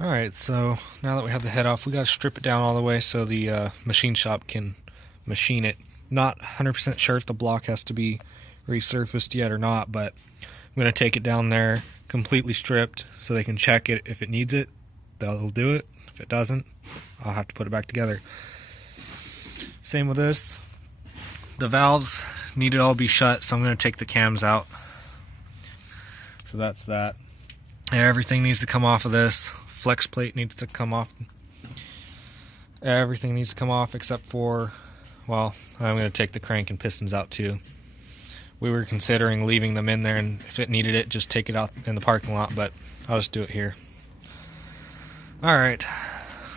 Alright, so now that we have the head off, we gotta strip it down all the way so the machine shop can machine it. Not 100% sure if the block has to be resurfaced yet or not, but I'm gonna take it down there completely stripped so they can check it. If it needs it, they'll do it. If it doesn't, I'll have to put it back together. Same with this. The valves need to all be shut, so I'm gonna take the cams out. So that's that. Everything needs to come off of this. Flex plate needs to come off. Everything needs to come off except for, well, I'm going to take the crank and pistons out too. We were considering leaving them in there, and if it needed it, just take it out in the parking lot, but I'll just do it here. Alright,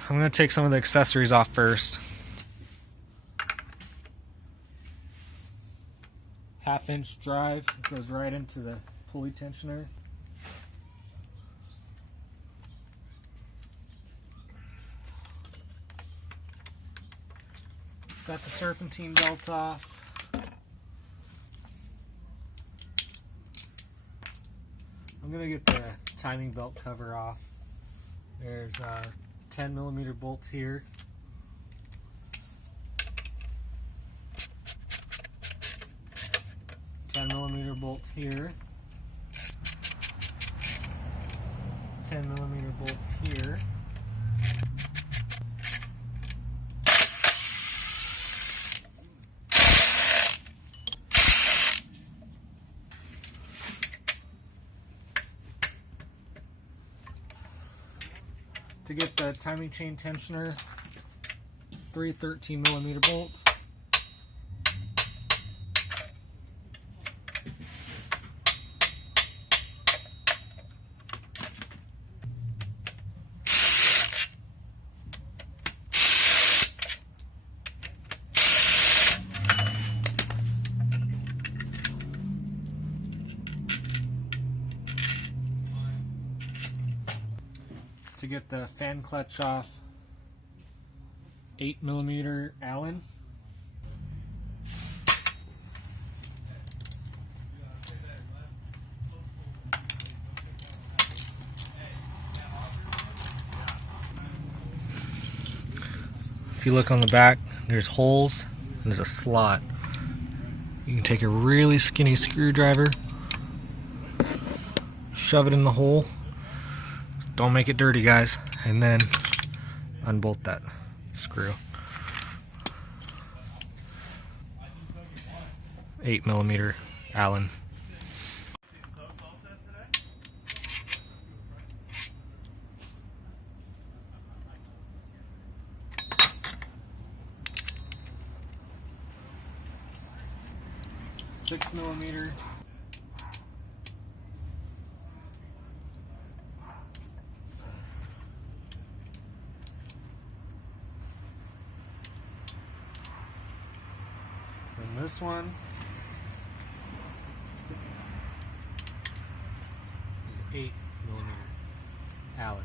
I'm going to take some of the accessories off first. 1/2-inch drive goes right into the pulley tensioner. Got the serpentine belt off. I'm gonna get the timing belt cover off. There's a 10mm bolt here. $10mm bolt here. 10mm bolt here. To get the timing chain tensioner, 3 13mm bolts. To get the fan clutch off, 8mm Allen. If you look on the back, there's holes and there's a slot. You can take a really skinny screwdriver, shove it in the hole. Don't make it dirty, guys, and then unbolt that screw. 8mm Allen. $6mm. And this one is 8mm Allen.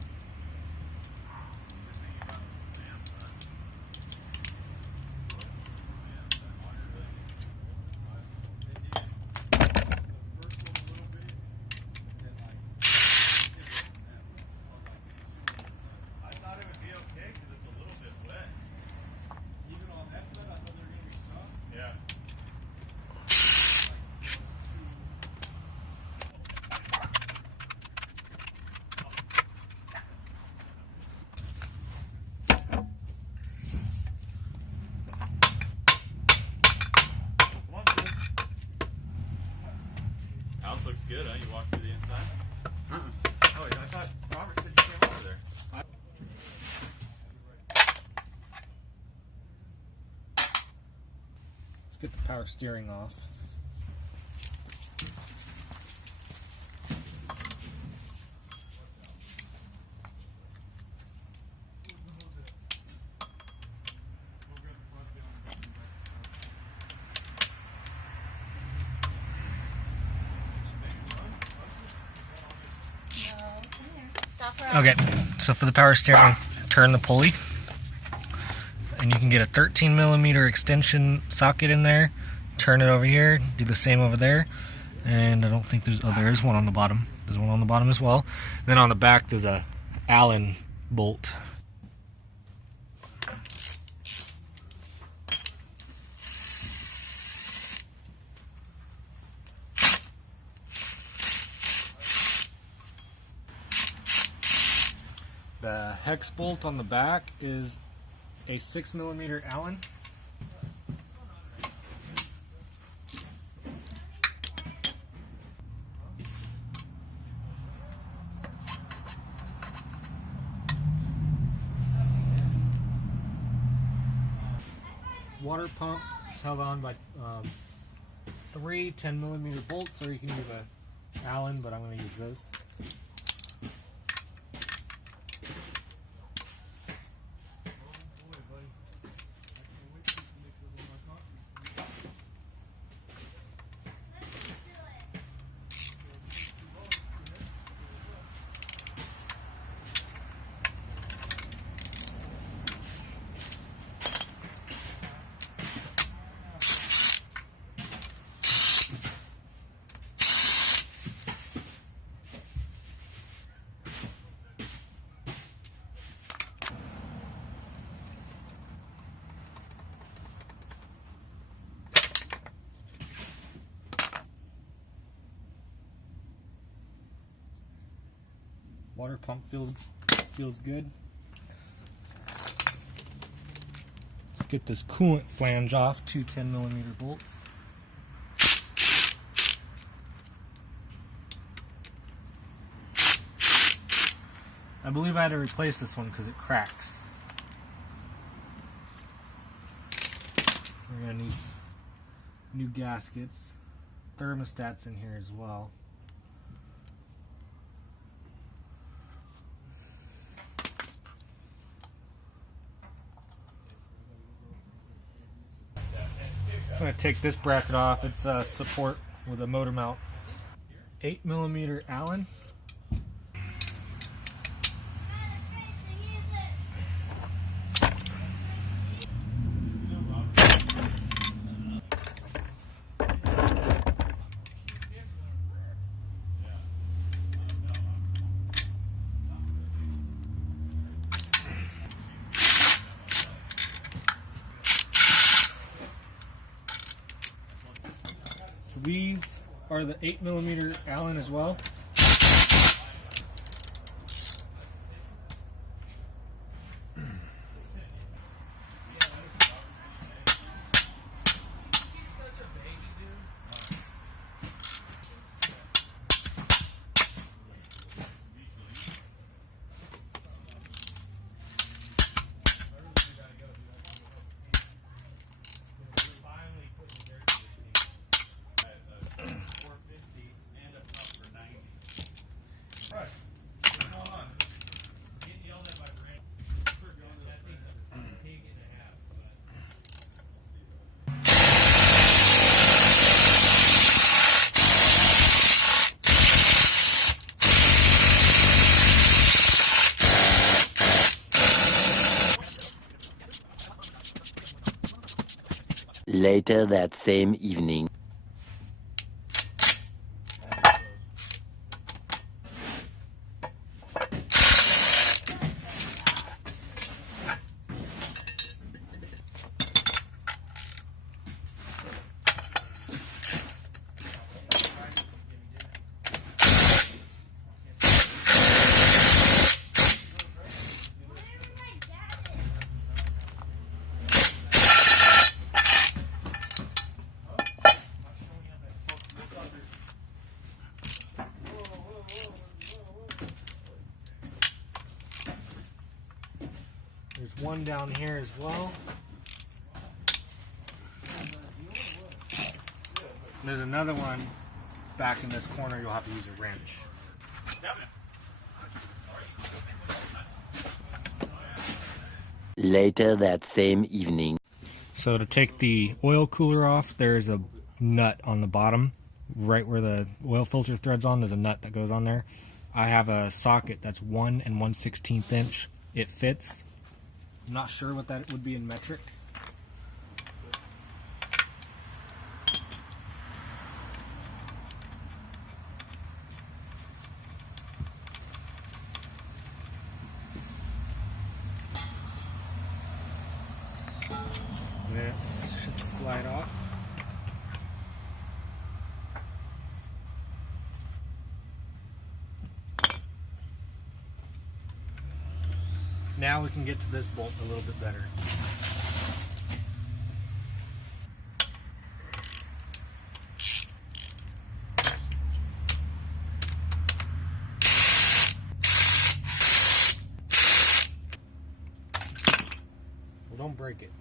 House looks good, huh? You walked through the inside? Oh, I thought Robert said you came over there. Let's get the power steering off. Okay, so for the power steering, turn the pulley, and you can get a 13mm extension socket in there. Turn it over here, do the same over there, and I don't think there's, oh, there is one on the bottom. There's one on the bottom as well. Then on the back there's a Allen bolt. The hex bolt on the back is a 6mm Allen. Water pump is held on by three 10mm bolts, or you can use a Allen, but I'm going to use this. Water pump feels good. Let's get this coolant flange off, two 10mm bolts. I believe I had to replace this one because it cracks. We're gonna need new gaskets, thermostats in here as well. I'm going to take this bracket off. It's support with a motor mount. 8mm Allen. So these are the 8mm Allen as well. Later that same evening. There's one down here as well. There's another one back in this corner. You'll have to use a wrench. Later that same evening. So to take the oil cooler off, there's a nut on the bottom, right where the oil filter thread's on. There's a nut that goes on there. I have a socket that's 1 1/16 inch. It fits. I'm not sure what that would be in metric. And then it should slide off. Now we can get to this bolt a little bit better. Well, don't break it.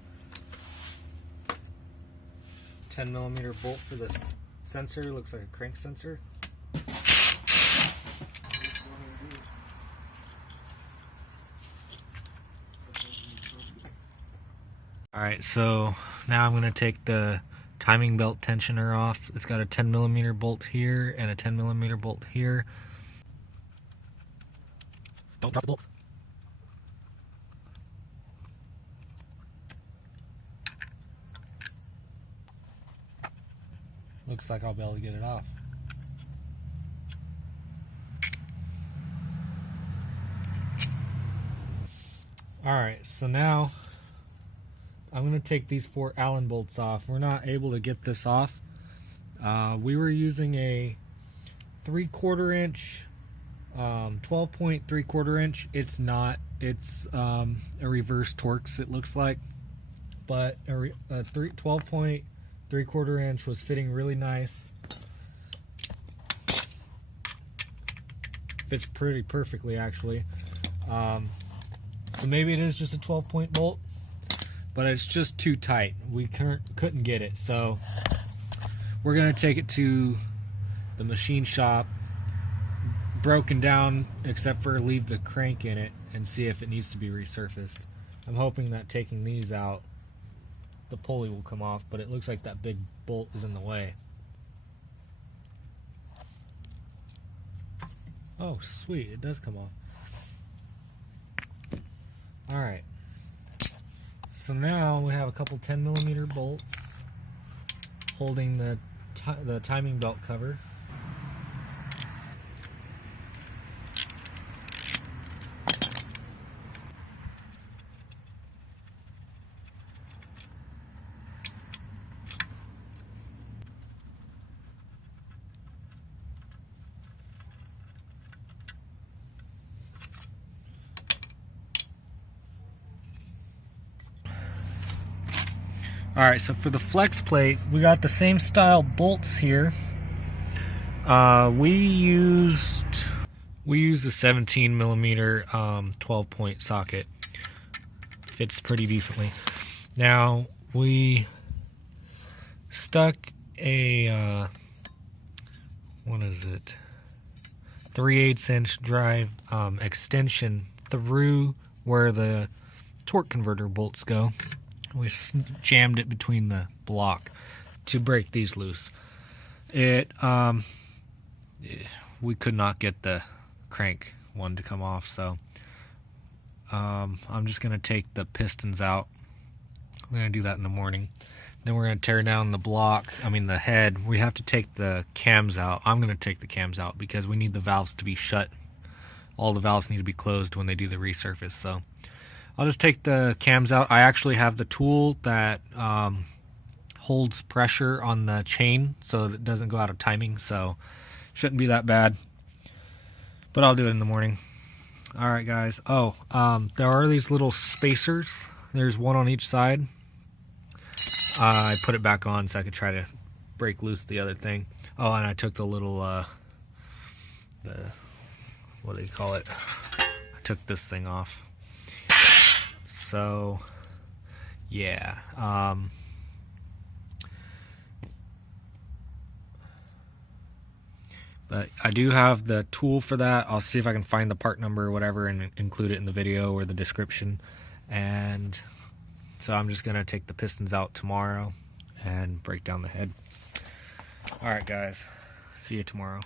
10mm bolt for this sensor, looks like a crank sensor. Alright, so now I'm going to take the timing belt tensioner off. It's got a 10mm bolt here and a 10mm bolt here. Don't drop the bolts. Looks like I'll be able to get it off. Alright, so now I'm going to take these 4 Allen bolts off. We're not able to get this off. We were using a 3/4 inch, 12-point 3/4 inch. It's not. It's a reverse Torx, it looks like. But a 12-point 3/4 inch was fitting really nice. Fits pretty perfectly, actually. So maybe it is just a 12-point bolt, but it's just too tight. We couldn't get it, so we're gonna take it to the machine shop, broken down except for leave the crank in it, and see if it needs to be resurfaced. I'm hoping that taking these out, the pulley will come off, but it looks like that big bolt is in the way. Oh, sweet, it does come off. Alright, so now we have a couple 10mm bolts holding the timing belt cover. Alright, so for the flex plate, we got the same style bolts here. We used the 17mm 12-point socket. Fits pretty decently. Now we stuck a what is it? 3/8 inch drive extension through where the torque converter bolts go. We jammed it between the block to break these loose. We could not get the crank one to come off, so I'm just going to take the pistons out. I'm going to do that in the morning. Then we're going to tear down the block, the head. We have to take the cams out. I'm going to take the cams out because we need the valves to be shut. All the valves need to be closed when they do the resurface, so I'll just take the cams out. I actually have the tool that holds pressure on the chain so that it doesn't go out of timing, so shouldn't be that bad. But I'll do it in the morning. Alright guys. Oh, there are these little spacers. There's one on each side. I put it back on so I could try to break loose the other thing. Oh, and I took the little, what do you call it? I took this thing off. So, yeah. But I do have the tool for that. I'll see if I can find the part number or whatever and include it in the video or the description. And so I'm just going to take the pistons out tomorrow and break down the head. Alright guys, see you tomorrow.